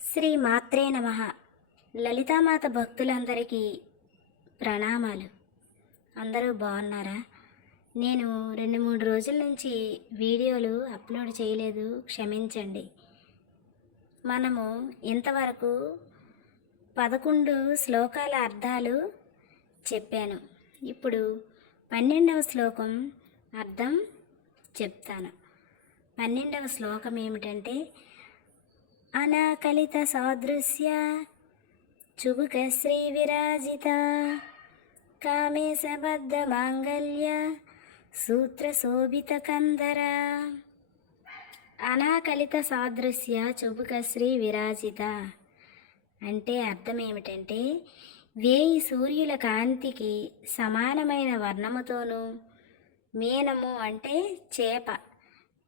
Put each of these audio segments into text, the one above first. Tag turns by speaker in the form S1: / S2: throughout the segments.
S1: శ్రీ మాత్రే నమ. లలితామాత భక్తులందరికీ ప్రణామాలు. అందరూ బాగున్నారా? నేను రెండు మూడు రోజుల నుంచి వీడియోలు అప్లోడ్ చేయలేదు క్షమించండి. మనము ఇంతవరకు పదకొండు శ్లోకాల అర్థాలు చెప్పాను. ఇప్పుడు పన్నెండవ శ్లోకం అర్థం చెప్తాను. పన్నెండవ శ్లోకం ఏమిటంటే అనాకలిత సాదృశ్య చుబుక శ్రీ విరాజిత. కామేశబద్ధ మాంగళ్య సూత్ర శోభిత కందర. అనాకలిత సాదృశ్య చుబుక శ్రీ విరాజిత. అంటే అర్థం ఏమిటంటే వేయి సూర్యుల కాంతికి సమానమైన వర్ణముతోనూ మీనము అంటే చేప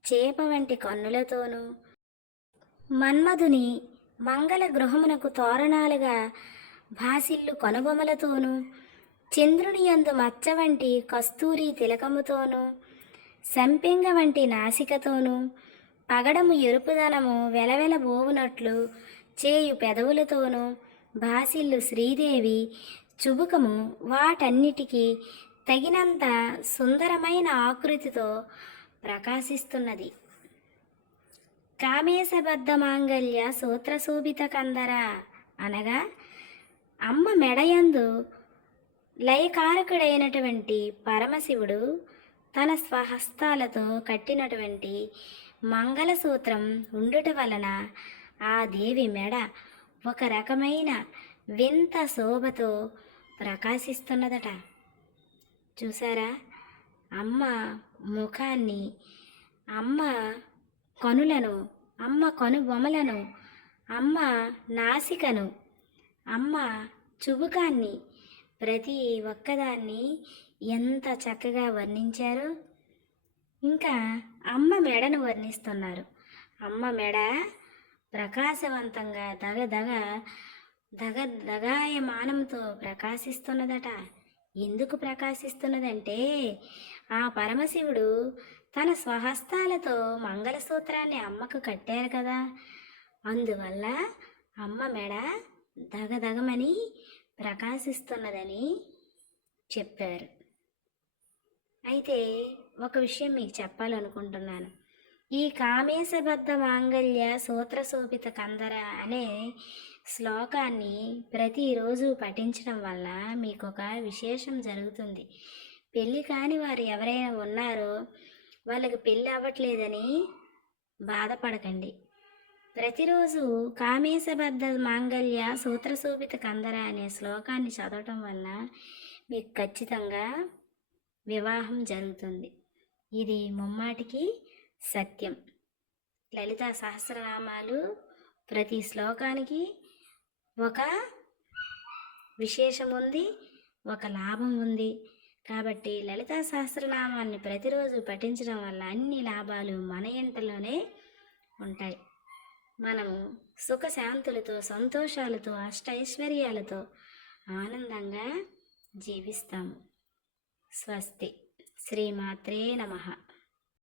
S1: చేప వంటి కన్నులతోనూ మన్మధుని మంగళ గృహమునకు తోరణాలుగా భాసిల్లు కొనుబొమలతోనూ చంద్రుని యందు మచ్చ వంటి కస్తూరి తిలకముతోనూ సంపెంగ వంటి నాసికతోనూ పగడము ఎరుపుదనము వెలవెల బోవునట్లు చేయు పెదవులతోనూ భాసిల్లు శ్రీదేవి చుబుకము వాటన్నిటికీ తగినంత సుందరమైన ఆకృతితో ప్రకాశిస్తున్నది. కామేశబద్ధ మాంగళ్య సూత్రశూభిత కందర అనగా అమ్మ మెడయందు లయకారకుడైనటువంటి పరమశివుడు తన స్వహస్తాలతో కట్టినటువంటి మంగళసూత్రం ఉండుట వలన ఆ దేవి మెడ ఒక రకమైన వింత శోభతో ప్రకాశిస్తున్నదట. చూసారా అమ్మ ముఖాన్ని అమ్మ కనులను అమ్మ కనుబొమలను అమ్మ నాసికను అమ్మ చుబుకాన్ని ప్రతి ఒక్కదాన్ని ఎంత చక్కగా వర్ణించారు. ఇంకా అమ్మ మెడను వర్ణిస్తున్నారు. అమ్మ మెడ ప్రకాశవంతంగా దగ దగ దగ దగాయమానంతో ప్రకాశిస్తున్నదట. ఎందుకు ప్రకాశిస్తున్నదంటే ఆ పరమశివుడు తన స్వహస్తాలతో మంగళసూత్రాన్ని అమ్మకు కట్టారు కదా. అందువల్ల అమ్మ మెడ దగదగమని ప్రకాశిస్తున్నదని చెప్పారు. అయితే ఒక విషయం మీకు చెప్పాలనుకుంటున్నాను. ఈ కామేశబద్ధ మాంగళ్య సూత్రశోభిత కందర అనే శ్లోకాన్ని ప్రతిరోజు పఠించడం వల్ల మీకు ఒక విశేషం జరుగుతుంది. పెళ్ళి కాని వారు ఎవరైనా ఉన్నారో వాళ్ళకి పెళ్ళి అవ్వట్లేదని బాధపడకండి. ప్రతిరోజు కామేశబద్ధ మాంగళ్య సూత్రశోభిత కందర అనే శ్లోకాన్ని చదవటం వల్ల మీకు ఖచ్చితంగా వివాహం జరుగుతుంది. ఇది ముమ్మాటికి సత్యం. లలిత సహస్రనామాలు ప్రతి శ్లోకానికి ఒక విశేషం ఉంది ఒక లాభం ఉంది. కాబట్టి లలితా సహస్రనామాన్ని ప్రతిరోజు పఠించడం వల్ల అన్ని లాభాలు మన ఇంటలోనే ఉంటాయి. మనము సుఖశాంతులతో సంతోషాలతో అష్టైశ్వర్యాలతో ఆనందంగా జీవిస్తాము. స్వస్తి. శ్రీమాత్రే నమః.